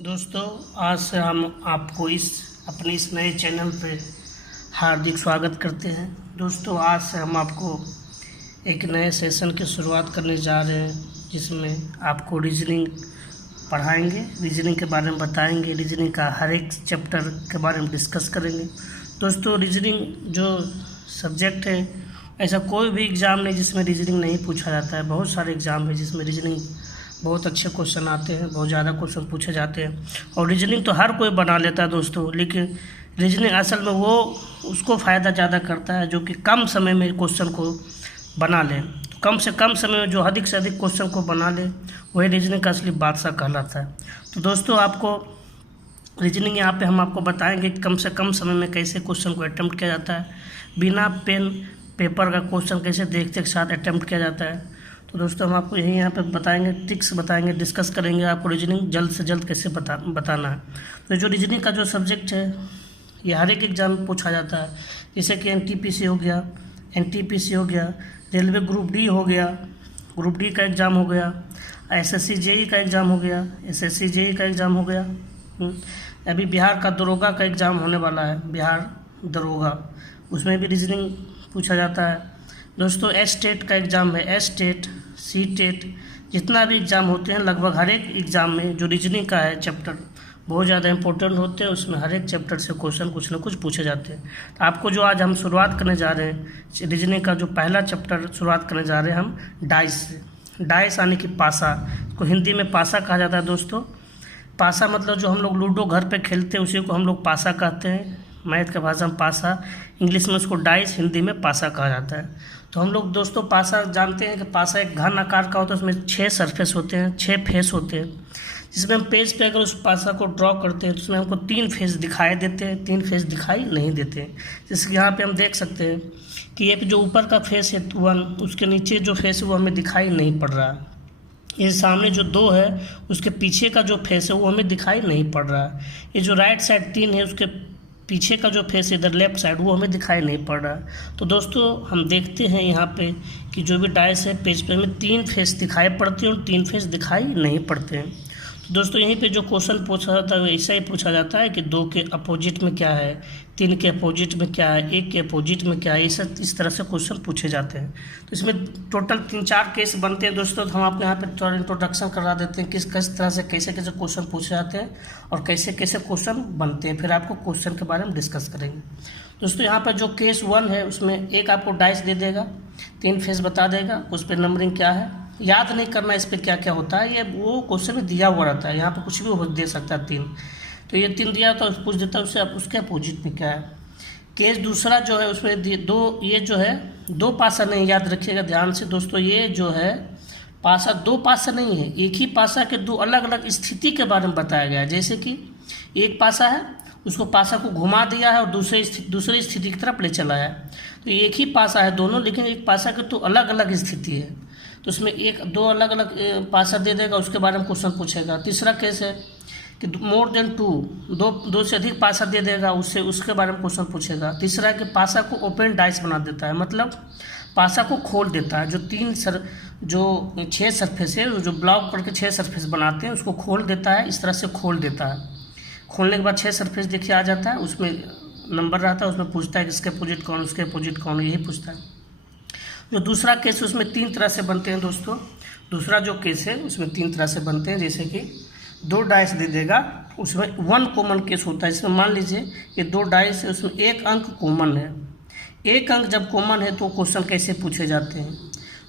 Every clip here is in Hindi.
दोस्तों, आज से हम आपको अपने इस नए चैनल पे हार्दिक स्वागत करते हैं। दोस्तों, आज से हम आपको एक नए सेशन की शुरुआत करने जा रहे हैं, जिसमें आपको रीजनिंग पढ़ाएंगे, रीजनिंग के बारे में बताएंगे, रीजनिंग का हर एक चैप्टर के बारे में डिस्कस करेंगे। दोस्तों, रीजनिंग जो सब्जेक्ट है, ऐसा कोई भी एग्ज़ाम नहीं जिसमें रीजनिंग नहीं पूछा जाता है। बहुत सारे एग्ज़ाम है जिसमें रीजनिंग बहुत अच्छे क्वेश्चन आते हैं, बहुत ज़्यादा क्वेश्चन पूछे जाते हैं। और रीजनिंग तो हर कोई बना लेता है दोस्तों, लेकिन रीजनिंग असल में वो उसको फ़ायदा ज़्यादा करता है जो कि कम समय में क्वेश्चन को बना ले। तो कम से कम समय में जो अधिक से अधिक क्वेश्चन को बना ले, वही रीजनिंग का असली बादशाह कहलाता है। तो दोस्तों, आपको रीजनिंग यहाँ पे हम आपको बताएंगे कि कम से कम समय में कैसे क्वेश्चन को अटैम्प्ट किया जाता है, बिना पेन पेपर का क्वेश्चन कैसे देखते के साथ अटैम्प्ट किया जाता है। तो दोस्तों, हम आपको यही यहाँ पे बताएंगे, ट्रिक्स बताएंगे, डिस्कस करेंगे आपको रीजनिंग जल्द से जल्द कैसे बताना है। तो जो रीजनिंग का जो सब्जेक्ट है, ये हर एक एग्ज़ाम में पूछा जाता है। जैसे कि एनटीपीसी हो गया, एनटीपीसी हो गया, रेलवे ग्रुप डी हो गया, ग्रुप डी का एग्ज़ाम हो गया, एसएससी जेई का एग्ज़ाम हो गया, एसएससी जेई का एग्ज़ाम हो गया। अभी बिहार का दरोगा का एग्ज़ाम होने वाला है, बिहार दरोगा, उसमें भी रीजनिंग पूछा जाता है। दोस्तों, एस-टेट का एग्ज़ाम है, एस-टेट, सी-टेट, जितना भी एग्ज़ाम होते हैं, लगभग हर एक एग्ज़ाम में जो रीजनिंग का है चैप्टर बहुत ज़्यादा इंपॉर्टेंट होते हैं। उसमें हर एक चैप्टर से क्वेश्चन कुछ ना कुछ पूछे जाते हैं। तो आपको जो आज हम शुरुआत करने जा रहे हैं रीजनिंग का, जो पहला चैप्टर शुरुआत करने जा रहे हैं हम डाइस से। डाइस यानी कि पासा, को हिंदी में पासा कहा जाता है। दोस्तों, पासा मतलब जो हम लोग लूडो घर पे खेलते हैं उसी को हम लोग पासा कहते हैं। मैथ के भाषा में पासा, इंग्लिश में उसको डाइस, हिंदी में पासा कहा जाता है। तो हम लोग दोस्तों पासा जानते हैं कि पासा एक घन आकार का होता है, उसमें 6 सरफेस होते हैं, 6 फेस होते हैं, जिसमें हम पेज पे अगर उस पासा को ड्रॉ करते हैं तो उसमें हमको 3 फेस दिखाई देते हैं, 3 फेस दिखाई नहीं देते हैं। जैसे कि यहाँ पे हम देख सकते हैं कि एक जो ऊपर का फेस है 1, उसके नीचे जो फेस है वो हमें दिखाई नहीं पड़ रहा है। ये सामने जो 2 है उसके पीछे का जो फेस है वो हमें दिखाई नहीं पड़ रहा है। ये जो राइट साइड 3 है उसके पीछे का जो फेस इधर लेफ्ट साइड वो हमें दिखाई नहीं पड़ रहा। तो दोस्तों, हम देखते हैं यहाँ पे कि जो भी डाइस है पेज पे हमें 3 फेस दिखाई पड़ते हैं और 3 फेस दिखाई नहीं पड़ते हैं। तो दोस्तों, यहीं पे जो क्वेश्चन पूछा जाता है वो ऐसा ही पूछा जाता है कि 2 के अपोजिट में क्या है, 3 के अपोजिट में क्या है, 1 के अपोजिट में क्या है, इस तरह से क्वेश्चन पूछे जाते हैं। तो इसमें टोटल 3-4 केस बनते हैं दोस्तों। तो हम आपको यहाँ पे थोड़ा इंट्रोडक्शन करा देते हैं किस तरह से कैसे कैसे क्वेश्चन पूछे जाते हैं और कैसे कैसे क्वेश्चन बनते हैं, फिर आपको क्वेश्चन के बारे में डिस्कस करेंगे। दोस्तों, यहाँ पर जो केस 1 है उसमें एक आपको डाइस दे देगा, 3 फेस बता देगा, उस पर नंबरिंग क्या है, याद नहीं करना इस पर क्या क्या होता है, ये वो क्वेश्चन में दिया हुआ रहता है। यहाँ पर कुछ भी दे सकता है 3, तो ये 3 दिया तो पूछ देता है उससे उसके अपोजिट में क्या है। केस दूसरा जो है उसमें 2, ये जो है 2 पासा नहीं, याद रखिएगा ध्यान से दोस्तों, ये जो है पासा 2 पासा नहीं है, एक ही पासा के 2 अलग अलग स्थिति के बारे में बताया गया है। जैसे कि एक पासा है, उसको पासा को घुमा दिया है और दूसरी स्थिति की तरफ ले चला है। तो एक ही पासा है दोनों, लेकिन एक पासा के 2 अलग अलग स्थिति है, तो उसमें 2 अलग अलग पासा दे देगा, उसके बारे में क्वेश्चन पूछेगा। तीसरा केस है कि मोर देन 2 से अधिक पासा दे देगा, उसके बारे में क्वेश्चन पूछेगा। तीसरा है कि पासा को ओपन डाइस बना देता है, मतलब पासा को खोल देता है। जो 6 सरफेस है, जो ब्लॉक करके 6 सरफेस बनाते हैं उसको खोल देता है, इस तरह से खोल देता है। खोलने के बाद 6 सरफेस देखिए आ जाता है, उसमें नंबर रहता है, उसमें पूछता है कि इसके अपोजिट कौन, उसके अपोजिट कौन, यही पूछता है। जो दूसरा केस है उसमें 3 तरह से बनते हैं दोस्तों। दूसरा जो केस है उसमें 3 तरह से बनते हैं। जैसे कि 2 डाइस दे देगा, उसमें 1 कॉमन केस होता है। इसमें मान लीजिए कि 2 डाइस है, उसमें 1 अंक कॉमन है। 1 अंक जब कॉमन है तो क्वेश्चन कैसे पूछे जाते हैं।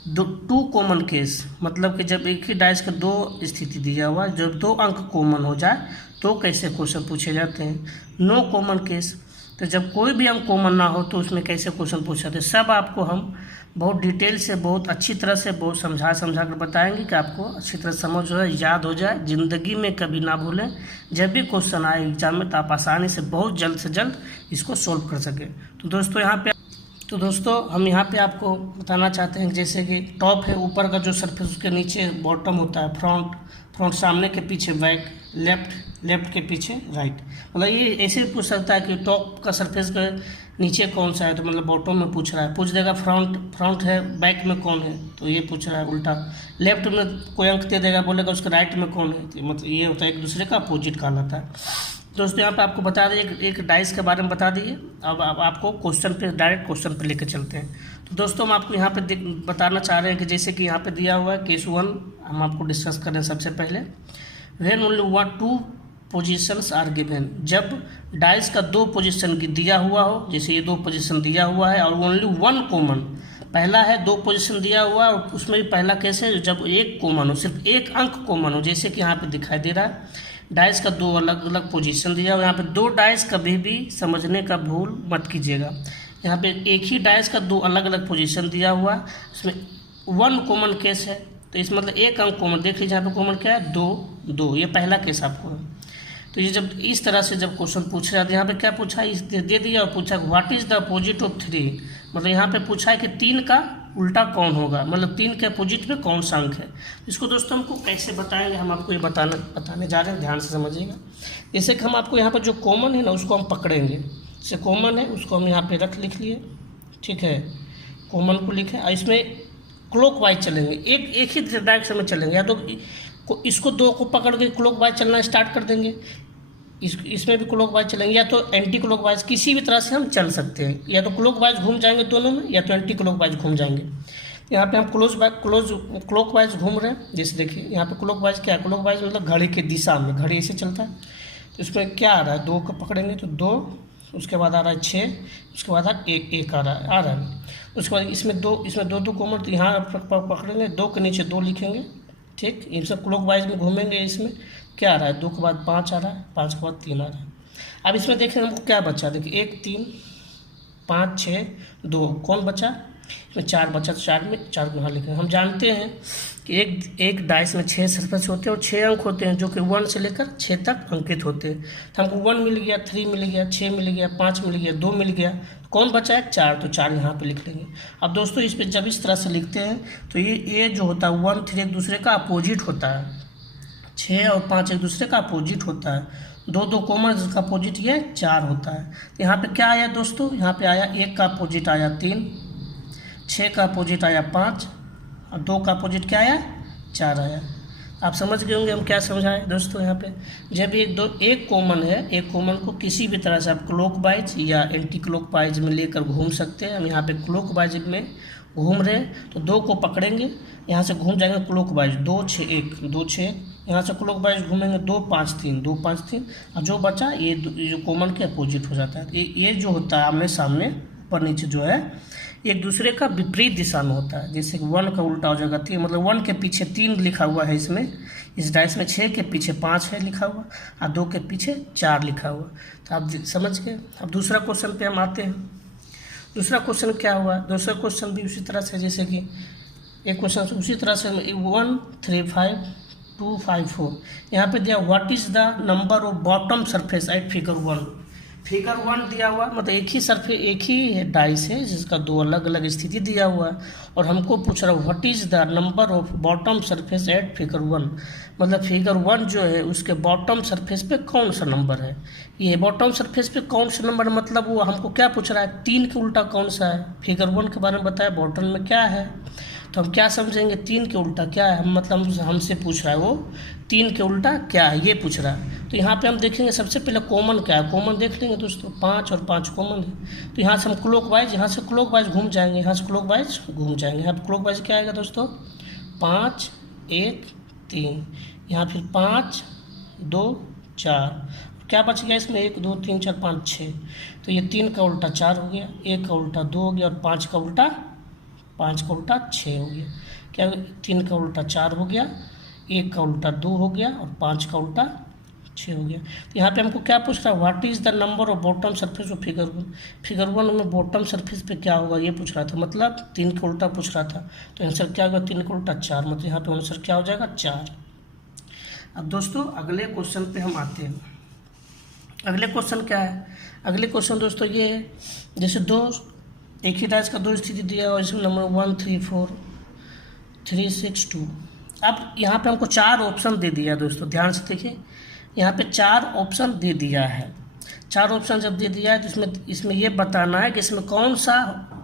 2 कॉमन केस मतलब कि जब एक ही डाइस का 2 स्थिति दिया हुआ, जब 2 अंक कॉमन हो जाए तो कैसे क्वेश्चन पूछे जाते हैं। नो कॉमन केस, तो जब कोई भी अंक कॉमन ना हो तो उसमें कैसे क्वेश्चन पूछे जाते हैं। सब आपको हम बहुत डिटेल से, बहुत अच्छी तरह से, बहुत समझा कर बताएंगे कि आपको अच्छी तरह समझ हो जाए, याद हो जाए, ज़िंदगी में कभी ना भूलें। जब भी क्वेश्चन आए एग्जाम में तो आप आसानी से बहुत जल्द से जल्द इसको सोल्व कर सकें। तो दोस्तों हम यहाँ पे आपको बताना चाहते हैं, जैसे कि टॉप है, ऊपर का जो सरफेस, उसके नीचे बॉटम होता है, फ्रंट सामने के पीछे बैक, लेफ्ट के पीछे राइट। मतलब ये ऐसे पूछ सकता है कि टॉप का सरफेस के नीचे कौन सा है, तो मतलब बॉटम में पूछ रहा है। पूछ देगा फ्रंट है, बैक में कौन है, तो ये पूछ रहा है उल्टा। लेफ्ट में कोई अंक दे देगा, बोलेगा उसके राइट में कौन है, तो मतलब ये होता है एक दूसरे का अपोजिट कहलाता है। दोस्तों यहाँ पे आपको बता दें एक डाइस के बारे में बता दिए। अब आपको क्वेश्चन पे डायरेक्ट क्वेश्चन पे लेकर चलते हैं। तो दोस्तों हम आपको यहाँ पे बताना चाह रहे हैं कि जैसे कि यहाँ पे दिया हुआ है केस 1, हम आपको डिस्कस कर रहे हैं सबसे पहले। When only 2 positions are given, जब डाइस का 2 पोजीशन दिया हुआ हो, जैसे ये 2 पोजीशन दिया हुआ है और ओनली 1 कॉमन, पहला है 2 पोजीशन दिया हुआ है और उसमें भी पहला केस है जब एक कॉमन हो, सिर्फ एक अंक कॉमन हो, जैसे कि यहाँ पे दिखाई दे रहा है डाइस का 2 अलग अलग पोजीशन दिया हुआ। यहाँ पे 2 डाइस कभी भी समझने का भूल मत कीजिएगा। यहाँ पे एक ही डाइस का 2 अलग अलग पोजीशन दिया हुआ, उसमें 1 कॉमन केस है, तो इस मतलब एक अंक कॉमन। देख लीजिए यहाँ पे कॉमन क्या है, 2, ये पहला केस आपको है। तो ये जब इस तरह से जब क्वेश्चन पूछ रहा है, यहाँ पे क्या पूछा इस दे दिया और पूछा what is the opposite of 3, मतलब यहाँ पे पूछा है कि 3 का उल्टा कौन होगा, मतलब 3 के अपोजिट में कौन सा अंक है। इसको दोस्तों हमको कैसे बताएंगे, हम आपको ये बताने जा रहे हैं, ध्यान से समझिएगा। जैसे कि हम आपको यहाँ पर जो कॉमन है ना उसको हम पकड़ेंगे, जैसे कॉमन है उसको हम यहाँ पे लिख लिए, ठीक है, कॉमन को लिखे और इसमें क्लॉकवाइज चलेंगे, एक ही डायरेक्शन में चलेंगे। या तो इसको 2 को पकड़ के क्लॉकवाइज चलना स्टार्ट कर देंगे, इसमें भी क्लॉकवाइज चलेंगे, या तो एंटी क्लॉकवाइज, किसी भी तरह से हम चल सकते हैं। या तो क्लॉकवाइज घूम जाएंगे दोनों में, या तो एंटी क्लॉकवाइज घूम जाएंगे। यहाँ पे हम क्लॉकवाइज घूम रहे हैं। जैसे देखिए यहाँ पे क्लॉकवाइज क्या है, क्लॉकवाइज मतलब घड़ी के दिशा में, घड़ी ऐसे चलता है। तो इसमें क्या आ रहा है, 2 को पकड़ेंगे तो 2, उसके बाद आ रहा है 6, उसके बाद एक आ रहा है। उसके बाद इसमें 2 कॉमन, तो यहाँ पकड़ेंगे, 2 के नीचे 2 लिखेंगे, ठीक। ये सब क्लॉकवाइज में घूमेंगे। इसमें क्या आ रहा है, 2 के बाद 5 आ रहा है, 5 के बाद 3 आ रहा है। अब इसमें देखें हमको क्या बचा, देखिए 1 3 5 6 2, कौन बचा, इसमें 4 बचा, तो 4 में 4 को यहाँ लिखेंगे। हम जानते हैं कि एक डाइस में 6 सरफेस होते हैं और 6 अंक होते हैं, जो कि 1 से लेकर 6 तक अंकित होते हैं। तो हमको 1 मिल गया, 3 मिल गया, 6 मिल गया, 5 मिल गया, 2 मिल गया, कौन बचा है, 4, तो 4 यहाँ पे लिख लेंगे। अब दोस्तों इस पर जब इस तरह से लिखते हैं तो ये जो होता है 1 3 एक दूसरे का अपोजिट होता है, 6 और 5 एक दूसरे का अपोजिट होता है, 2 कॉमन जिसका अपोजिट ये 4 होता है। तो यहाँ पे क्या आया दोस्तों, यहाँ पे आया 1 का अपोजिट आया 3, 6 का अपोजिट आया 5 और 2 का अपोजिट क्या आया, 4 आया। आप समझ गए होंगे हम क्या समझाएं दोस्तों। यहाँ पे जब एक कॉमन है, एक कॉमन को किसी भी तरह से आप क्लॉकवाइज या एंटी क्लॉकवाइज में लेकर घूम सकते हैं। हम यहाँ पे क्लॉकवाइज में घूम रहे हैं तो 2 को पकड़ेंगे, यहाँ से घूम जाएंगे क्लॉकवाइज, 2 6 1 2 6, यहाँ से क्लॉकवाइज घूमेंगे 2 5 3 2 5 3, और जो बचा ये जो कॉमन के अपोजिट हो जाता है। ये जो होता है आमने सामने ऊपर नीचे जो है एक दूसरे का विपरीत दिशा में होता है। जैसे 1 का उल्टा हो जाएगा 3, मतलब 1 के पीछे 3 लिखा हुआ है इसमें, इस डाइस में 6 के पीछे 5 है लिखा हुआ और 2 के पीछे 4 लिखा हुआ। तो आप समझ गए। अब दूसरा क्वेश्चन पे हम आते हैं। दूसरा क्वेश्चन क्या हुआ, दूसरा क्वेश्चन भी उसी तरह से, जैसे कि एक क्वेश्चन उसी तरह से 1 3 5 2 5 4, यहाँ पे दिया what is the number of bottom surface at figure 1। Figure 1 दिया हुआ, मतलब एक ही डाइस है जिसका 2 अलग अलग स्थिति दिया हुआ है और हमको पूछ रहा है what is the number of bottom surface at figure 1, मतलब फिगर 1 जो है उसके बॉटम सरफेस पे कौन सा नंबर है। ये बॉटम सरफेस पे कौन सा नंबर, मतलब वो हमको क्या पूछ रहा है, 3 के उल्टा कौन सा है। फिगर 1 के बारे में बताया, बॉटम में क्या है, तो हम क्या समझेंगे 3 के उल्टा क्या है, मतलब हमसे पूछ रहा है वो 3 के उल्टा क्या है, ये पूछ रहा है। तो यहाँ पे हम देखेंगे सबसे पहले कॉमन क्या है, कॉमन देख लेंगे दोस्तों, 5 और 5 कॉमन है। तो यहाँ से हम क्लॉकवाइज, यहाँ से क्लॉकवाइज घूम जाएंगे, यहाँ से क्लॉकवाइज घूम जाएंगे। यहाँ पर क्लॉकवाइज क्या आएगा दोस्तों, 5 1 3, यहाँ फिर 5 2 4, क्या बच गया इसमें 1 2 3 4 5 6, तो ये 3 का उल्टा 4 हो गया, 1 का उल्टा 2 हो गया और 5 का उल्टा 6 हो गया। क्या 3 का उल्टा 4 हो गया, 1 का उल्टा 2 हो गया और 5 का उल्टा 6 हो गया। तो यहाँ पे हमको क्या पूछ रहा है, what is the number of bottom surface of figure 1। Figure 1 में बॉटम सरफेस पे क्या होगा ये पूछ रहा था, मतलब 3 का उल्टा पूछ रहा था। तो आंसर क्या होगा, 3 का उल्टा 4, मतलब यहाँ पे आंसर क्या हो जाएगा 4। अब दोस्तों अगले क्वेश्चन पे हम आते हैं। अगले क्वेश्चन क्या है, अगले क्वेश्चन दोस्तों ये है, जैसे एक ही डाइस का 2 स्थिति दिया हुआ, इसमें नंबर 1 3 4 3 6 2। अब यहाँ पे हमको 4 ऑप्शन दे दिया दोस्तों, ध्यान से देखिए, यहाँ पे 4 ऑप्शन दे दिया है। 4 ऑप्शन जब दे दिया है तो इसमें ये बताना है कि इसमें कौन सा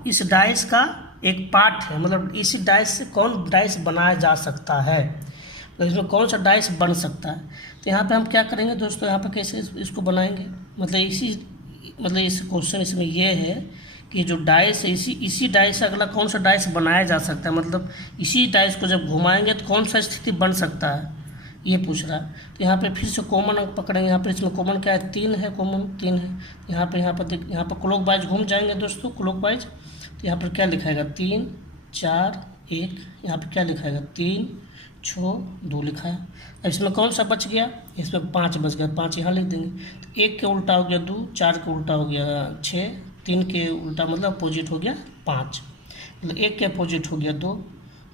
इस डाइस का एक पार्ट है, मतलब इसी डाइस से कौन डाइस बनाया जा सकता है, तो इसमें कौन सा डाइस बन सकता है। तो यहाँ पे हम क्या करेंगे दोस्तों, यहाँ पे कैसे इसको बनाएंगे, मतलब इस क्वेश्चन इसमें ये है कि जो डाइस है इसी डाइस से अगला कौन सा डाइस बनाया जा सकता है, मतलब इसी डाइस को जब घुमाएंगे तो कौन सा स्थिति बन सकता है, ये पूछ रहा है। तो यहाँ पे फिर से कॉमन अंक पकड़ेंगे। यहाँ पे इसमें कॉमन क्या है, 3 है, कॉमन 3 है। यहाँ पर क्लॉकवाइज घूम जाएंगे दोस्तों, क्लॉकवाइज। तो यहाँ पर क्या लिखाएगा, 3 4 1। यहाँ पर क्या लिखाएगा, 3 6 2 लिखा है। अब इसमें कौन सा बच गया, इसमें 5 बच गया, 5 यहाँ लिख देंगे। तो 1 के उल्टा हो गया 2, 4 के उल्टा हो गया 6, 3 के उल्टा मतलब अपोजिट हो गया 5, मतलब 1 के अपोजिट हो गया 2,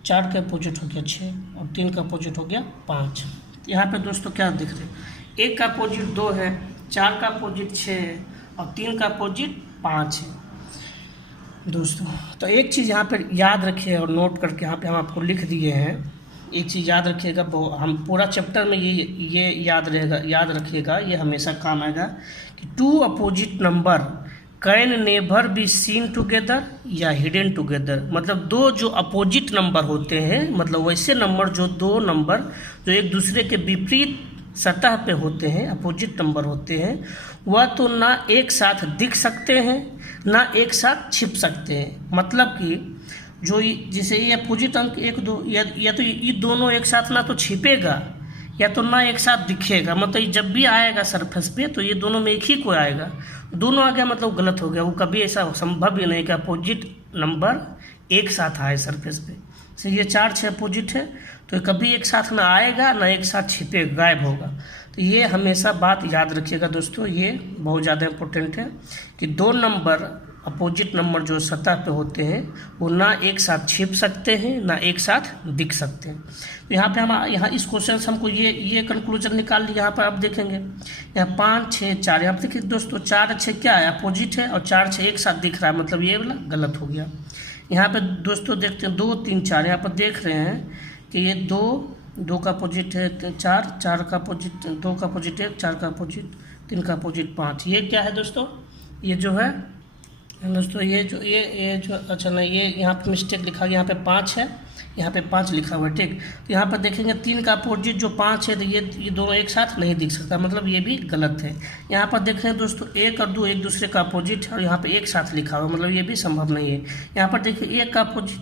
4 का अपोजिट हो गया 6 और 3 का अपोजिट हो गया 5। यहाँ पे दोस्तों क्या दिख रहे हैं, 1 का अपोजिट 2 है, 4 का अपोजिट 6 है और 3 का अपोजिट 5 है दोस्तों। तो एक चीज़ यहाँ पर याद रखिए और नोट करके यहाँ पे हम आपको लिख दिए हैं। एक चीज़ याद रखिएगा, हम पूरा चैप्टर में ये याद रखिएगा, ये हमेशा काम आएगा कि 2 opposite number can never be seen together या हिडन टुगेदर। मतलब 2 जो अपोजिट नंबर होते हैं, मतलब वैसे नंबर जो 2 नंबर जो एक दूसरे के विपरीत सतह पे होते हैं, अपोजिट नंबर होते हैं, वह तो ना एक साथ दिख सकते हैं ना एक साथ छिप सकते हैं। मतलब कि जो जैसे ये अपोजिट अंक 1 2 या तो ये दोनों एक साथ ना तो छिपेगा या तो ना एक साथ दिखेगा। मतलब जब भी आएगा सरफेस पे तो ये दोनों में एक ही को आएगा, दोनों आ गया मतलब गलत हो गया। वो कभी ऐसा संभव ही नहीं कि अपोजिट नंबर एक साथ आए सरफेस पे। से ये 4 6 अपोजिट है तो कभी एक साथ ना आएगा ना एक साथ छिपेगा, गायब होगा। तो ये हमेशा बात याद रखिएगा दोस्तों, ये बहुत ज़्यादा इम्पोर्टेंट है कि 2 नंबर अपोजिट नंबर जो सतह पे होते हैं वो ना एक साथ छिप सकते हैं ना एक साथ दिख सकते हैं। तो यहाँ पे हम इस क्वेश्चन से हमको ये कंक्लूजन निकाल लिया। यहाँ पर आप देखेंगे यहाँ 5 6 4, यहाँ पर देखिए दोस्तों 4 6 क्या है, अपोजिट है और 4 6 एक साथ दिख रहा है, मतलब ये वाला गलत हो गया। यहाँ पे दोस्तों देखते हैं 2 3 4, यहाँ पर देख रहे हैं कि ये 2 का अपोजिट है 4, 4 का अपोजिट 2 का अपोजिट 1, 4 का अपोजिट 3 का अपोजिट 5। ये क्या है दोस्तों, ये जो है दोस्तों ये जो अच्छा नहीं, ये यहाँ पे मिस्टेक लिखा गया, यहाँ पे 5 है, यहाँ पे 5 लिखा हुआ है, ठीक। तो यहाँ पर देखेंगे 3 का अपोजिट जो 5 है तो ये दोनों एक साथ नहीं दिख सकता, मतलब ये भी गलत है। यहाँ पर देख रहे हैं दोस्तों 1 और 2 एक दूसरे का अपोजिट है और यहाँ पे एक साथ लिखा हुआ, मतलब ये भी संभव नहीं है। यहाँ पर देखिए 1 का अपोजिट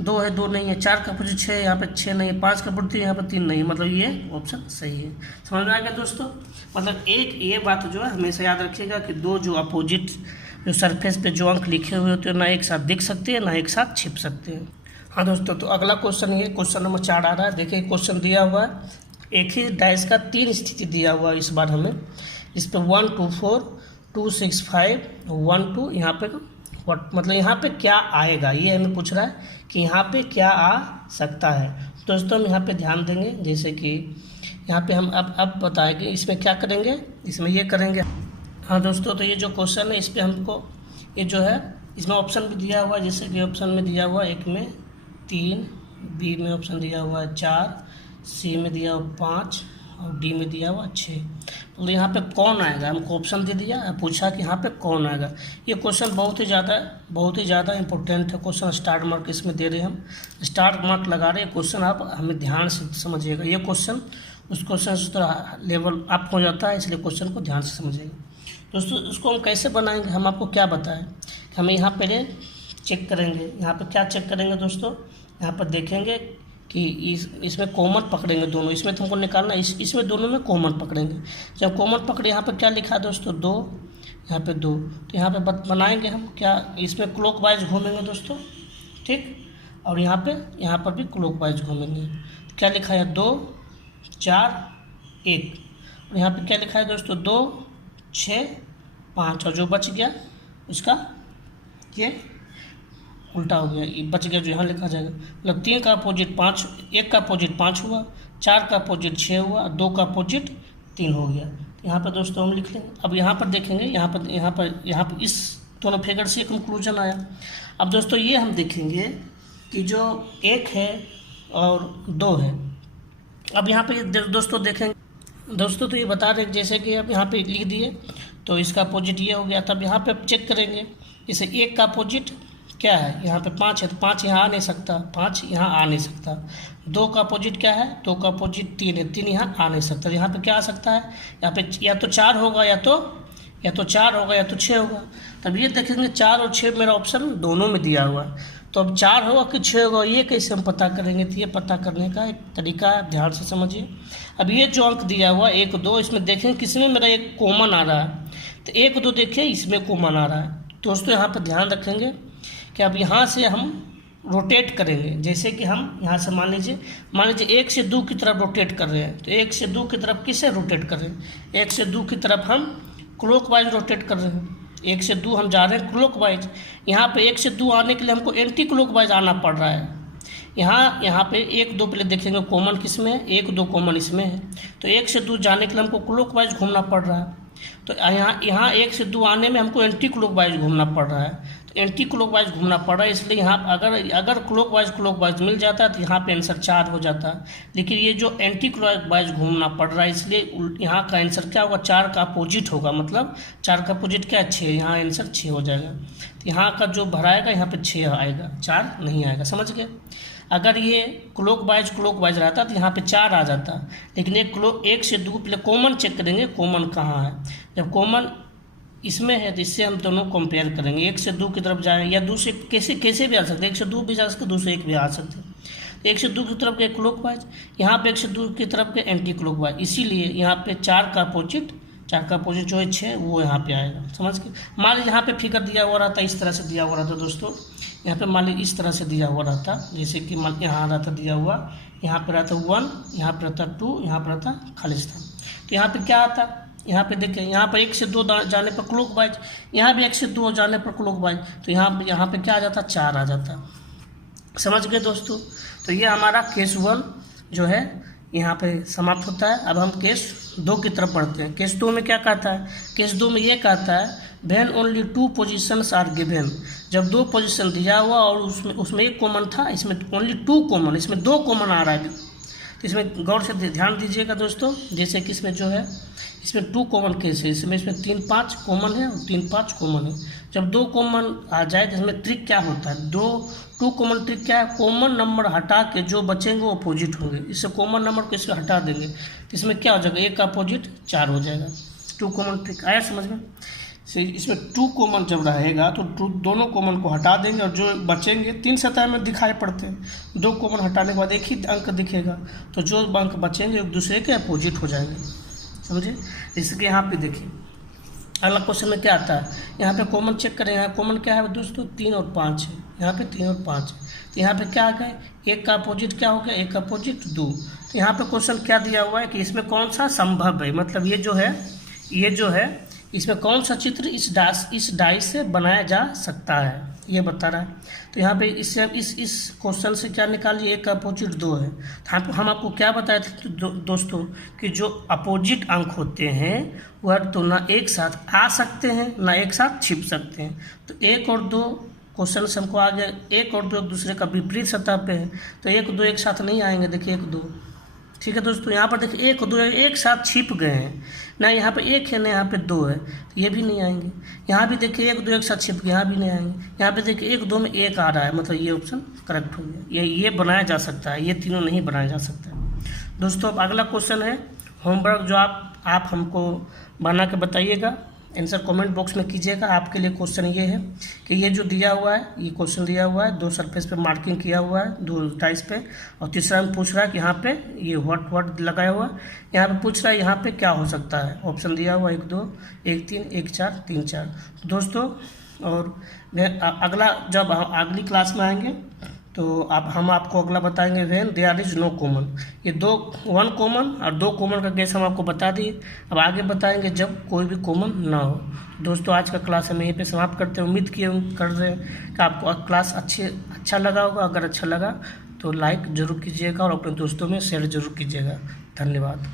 2 है, 2 नहीं है, 4 का अपोजिट 6 है, यहाँ पे 6 नहीं है, 5 का अपोजिट यहाँ पर 3 नहीं है, मतलब ये ऑप्शन सही है। समझ में आ गया दोस्तों। मतलब एक ये बात जो है हमेशा याद रखिएगा कि 2 जो अपोजिट जो सरफेस पे जो अंक लिखे हुए होते हैं ना एक साथ दिख सकते हैं ना एक साथ छिप सकते हैं। हाँ दोस्तों, तो अगला क्वेश्चन ये क्वेश्चन नंबर 4 आ रहा है। देखिए क्वेश्चन दिया हुआ है, एक ही डाइस का 3 स्थिति दिया हुआ है इस बार हमें। इस पे 1 2 4 2 6 5 1 2, यहाँ पे मतलब यहाँ पे क्या आएगा ये हमें पूछ रहा है कि यहाँ पे क्या आ सकता है। दोस्तों हम यहाँ पे ध्यान देंगे, जैसे कि यहाँ पे हम अब बताएंगे इसमें क्या करेंगे, इसमें ये करेंगे। हाँ दोस्तों, तो ये जो क्वेश्चन है इस पर हमको ये जो है इसमें ऑप्शन भी दिया हुआ है, जैसे कि ऑप्शन में दिया हुआ है 1 में 3, बी में ऑप्शन दिया हुआ है 4, सी में दिया हुआ 5 और डी में दिया हुआ 6। तो यहाँ पे कौन आएगा, हमको ऑप्शन दे दिया, पूछा कि यहाँ पे कौन आएगा। ये क्वेश्चन बहुत ही ज़्यादा इंपॉर्टेंट है क्वेश्चन। स्टार मार्क इसमें दे रहे हैं, हम स्टार मार्क लगा रहे हैं। क्वेश्चन आप हमें ध्यान से समझिएगा, ये क्वेश्चन उस क्वेश्चन से थोड़ा लेवल अप हो जाता है, इसलिए क्वेश्चन को ध्यान से समझिएगा दोस्तों। उसको हम कैसे बनाएंगे, हम आपको क्या बताएं, हमें यहाँ पहले चेक करेंगे। यहाँ पे क्या चेक करेंगे दोस्तों, यहाँ पर देखेंगे कि इसमें कॉमन पकड़ेंगे दोनों, इसमें तो हमको निकालना, इसमें दोनों में कॉमन पकड़ेंगे। जब कॉमन पकड़े यहाँ पर क्या लिखा है दोस्तों 2, यहाँ पे 2, तो यहाँ पे बनाएंगे हम क्या, इसमें क्लॉकवाइज घूमेंगे दोस्तों, ठीक। और यहाँ पर भी क्लॉकवाइज घूमेंगे। तो क्या लिखा है 2 4 1, और यहाँ पे क्या लिखा है दोस्तों 2 6 5, और जो बच गया उसका ये उल्टा हो गया, ये बच गया जो यहाँ लिखा जाएगा। मतलब 3 का अपोजिट 5, 1 का अपोजिट 5 हुआ, 4 का अपोजिट 6 हुआ, 2 का अपोजिट 3 हो गया। यहाँ पर दोस्तों हम लिख लेंगे। अब यहाँ पर देखेंगे, यहाँ पर इस दोनों फिगर से एक कंक्लूजन आया। अब दोस्तों ये हम देखेंगे कि जो 1 है और 2 है। अब यहाँ पर दोस्तों देखेंगे दोस्तों, तो ये बता रहे जैसे कि अब यहाँ पे लिख दिए तो इसका अपोजिट ये हो गया। तब यहाँ पे चेक करेंगे, जैसे 1 का अपोजिट क्या है, यहाँ पे 5 है तो 5 यहाँ आ नहीं सकता, 5 यहाँ आ नहीं सकता। 2 का अपोजिट क्या है, 2 का अपोजिट 3 है, 3 यहाँ आ नहीं सकता। यहाँ पे क्या आ सकता है, यहाँ पे या तो 4 होगा या तो 4 होगा या तो 6 होगा। तब ये देखेंगे 4 और 6 मेरा ऑप्शन दोनों में दिया हुआ है, तो अब 4 होगा कि 6 होगा ये कैसे हम पता करेंगे। तो ये पता करने का एक तरीका है, ध्यान से समझिए। अब ये जो अंक दिया हुआ 1 2, इसमें देखें किसमें मेरा एक कॉमन आ रहा है, तो 1 2 देखिए इसमें कॉमन आ रहा है। दोस्तों यहाँ पर ध्यान रखेंगे कि अब यहाँ से हम रोटेट करेंगे। जैसे कि हम यहाँ से मान लीजिए 1 से 2 की तरफ रोटेट कर रहे हैं, तो 1 से 2 की तरफ किसे रोटेट कर रहे हैं, 1 से 2 की तरफ हम क्लॉकवाइज रोटेट कर रहे हैं। 1 से 2 हम जा रहे हैं क्लॉकवाइज, यहाँ पे 1 से 2 आने के लिए हमको एंटी क्लॉकवाइज आना पड़ रहा है। यहाँ पे 1 2 पहले देखेंगे कॉमन किसमें है, 1 2 कॉमन इसमें है, तो 1 से 2 जाने के लिए हमको क्लॉकवाइज घूमना पड़ रहा है। तो यहाँ 1 से 2 आने में हमको एंटी क्लॉकवाइज घूमना पड़ रहा है, तो एंटी क्लॉकवाइज घूमना पड़ रहा है। इसलिए यहाँ अगर क्लॉकवाइज मिल जाता है तो यहाँ पे आंसर 4 हो जाता है। लेकिन ये जो एंटी क्लॉकवाइज घूमना पड़ रहा है, इसलिए यहाँ का आंसर क्या होगा, 4 का अपोजिट होगा। मतलब 4 का अपोजिट क्या है, 6, यहाँ आंसर 6 हो जाएगा। तो यहाँ का जो भराएगा यहाँ पे 6 आएगा, 4 नहीं आएगा, समझ गए। अगर ये क्लॉकवाइज रहता तो यहाँ पे 4 आ जाता, लेकिन 1 से 2 पहले कॉमन चेक करेंगे, कॉमन कहाँ है। जब कॉमन इसमें है तो इससे हम दोनों कंपेयर करेंगे। 1 से 2 की तरफ जाए या 2 से कैसे भी आ सकते हैं, 1 से 2 भी जा सकते, 2 से 1 भी आ सकते हैं। 1 से 2 की तरफ के क्लॉकवाइज, यहाँ पे 1 से 2 की तरफ के एंटी क्लॉकवाइज, इसीलिए यहाँ पे 4 का अपोजिट जो है 6 वो यहाँ पे आएगा, समझ के। मान लीजिए यहाँ पे फिगर दिया हुआ रहता, इस तरह से दिया हुआ रहता दोस्तों, यहाँ पे मान लीजिए इस तरह से दिया हुआ रहता, जैसे कि मान यहाँ रहता दिया हुआ, यहाँ पे रहता 1, यहाँ पे रहता 2, यहाँ पे रहता खालिस्तान। तो यहाँ पे क्या आता, यहाँ पे देखें, यहाँ पर 1 से 2 जाने पर क्लॉकवाइज, यहाँ भी 1 से 2 जाने पर क्लॉकवाइज, तो यहाँ पे क्या आ जाता, 4 आ जाता, समझ गए दोस्तों। तो ये हमारा केस 1 जो है यहाँ पे समाप्त होता है। अब हम केस 2 की तरफ बढ़ते हैं। केस 2 में क्या कहता है, केस 2 में ये कहता है when only 2 positions are given, जब 2 पोजीशन दिया हुआ और उसमें एक कॉमन था, इसमें ओनली 2 कॉमन, इसमें 2 कॉमन आ रहा है। तो इसमें गौर से ध्यान दीजिएगा दोस्तों, जैसे कि इसमें जो है इसमें 2 कॉमन केस है, इसमें 3 5 कॉमन है और 3 5 कॉमन है। जब 2 कॉमन आ जाए तो इसमें ट्रिक क्या होता है, 2 कॉमन ट्रिक क्या है, कॉमन नंबर हटा के जो बचेंगे वो अपोजिट होंगे। इससे कॉमन नंबर को इससे हटा देंगे तो इसमें क्या हो जाएगा, 1 का अपोजिट 4 हो जाएगा। 2 कॉमन ट्रिक आया समझ में। इसमें 2 कॉमन जब रहेगा तो दोनों कॉमन को हटा देंगे और जो बचेंगे 3 सतह में दिखाई पड़ते हैं। 2 कॉमन हटाने के बाद एक ही अंक दिखेगा, तो जो अंक बचेंगे एक दूसरे के अपोजिट हो जाएंगे, समझे। जैसे कि यहाँ पे देखिए अगला क्वेश्चन में क्या आता है, यहाँ पे कॉमन चेक करें। यहाँ कॉमन क्या है दोस्तों, 3 और 5 है, यहाँ पे 3 और 5 है। तो यहाँ पे क्या आ गया, 1 का अपोजिट क्या हो गया, 1 का अपोजिट 2। तो यहाँ पे क्वेश्चन क्या दिया हुआ है कि इसमें कौन सा संभव है, मतलब ये जो है इसमें कौन सा चित्र इस डाई से बनाया जा सकता है, ये बता रहा है। तो यहाँ पे इससे इस क्वेश्चन से क्या निकालिए, 1 का अपोजिट 2 है। तो हम आपको क्या बताए थे दोस्तों कि जो अपोजिट अंक होते हैं वह तो ना एक साथ आ सकते हैं ना एक साथ छिप सकते हैं। तो 1 और 2 क्वेश्चन से हमको आ गया, 1 और 2 एक दूसरे का विपरीत सतह पे है, तो 1 2 एक साथ नहीं आएंगे। देखिए 1 2, ठीक है दोस्तों। यहाँ पर देखिए 1 2 एक साथ छिप गए हैं, ना यहाँ पे 1 है ना यहाँ पे 2 है, तो ये भी नहीं आएंगे। यहाँ भी देखिए 1 2 एक साथ छिप गए, यहाँ भी नहीं आएंगे। यहाँ पे देखिए 1 2 में 1 आ रहा है, मतलब ये ऑप्शन करेक्ट हो गया। ये बनाया जा सकता है, ये तीनों नहीं बनाया जा सकता है दोस्तों। अब अगला क्वेश्चन है होमवर्क, जो आप हमको बना के बताइएगा, आंसर कमेंट बॉक्स में कीजिएगा। आपके लिए क्वेश्चन ये है कि ये जो दिया हुआ है, ये क्वेश्चन दिया हुआ है, 2 सरफेस पे मार्किंग किया हुआ है 2 टाइल्स पे, और तीसरा में पूछ रहा है कि यहाँ पे ये व्हाट लगाया हुआ है, यहाँ पे पूछ रहा है यहाँ पे क्या हो सकता है। ऑप्शन दिया हुआ 1 2 1 3 1 4 3 4 दोस्तों। और अगला जब अगली क्लास में आएंगे तो हम आपको अगला बताएंगे when there is no common. ये 1 कॉमन और 2 कॉमन का केस हम आपको बता दिए। अब आगे बताएंगे जब कोई भी कॉमन ना हो। दोस्तों आज का क्लास हम यहीं पे समाप्त करते हैं। उम्मीद कर रहे हैं कि आपको क्लास अच्छा लगा होगा। अगर अच्छा लगा तो लाइक ज़रूर कीजिएगा और अपने दोस्तों में शेयर ज़रूर कीजिएगा। धन्यवाद।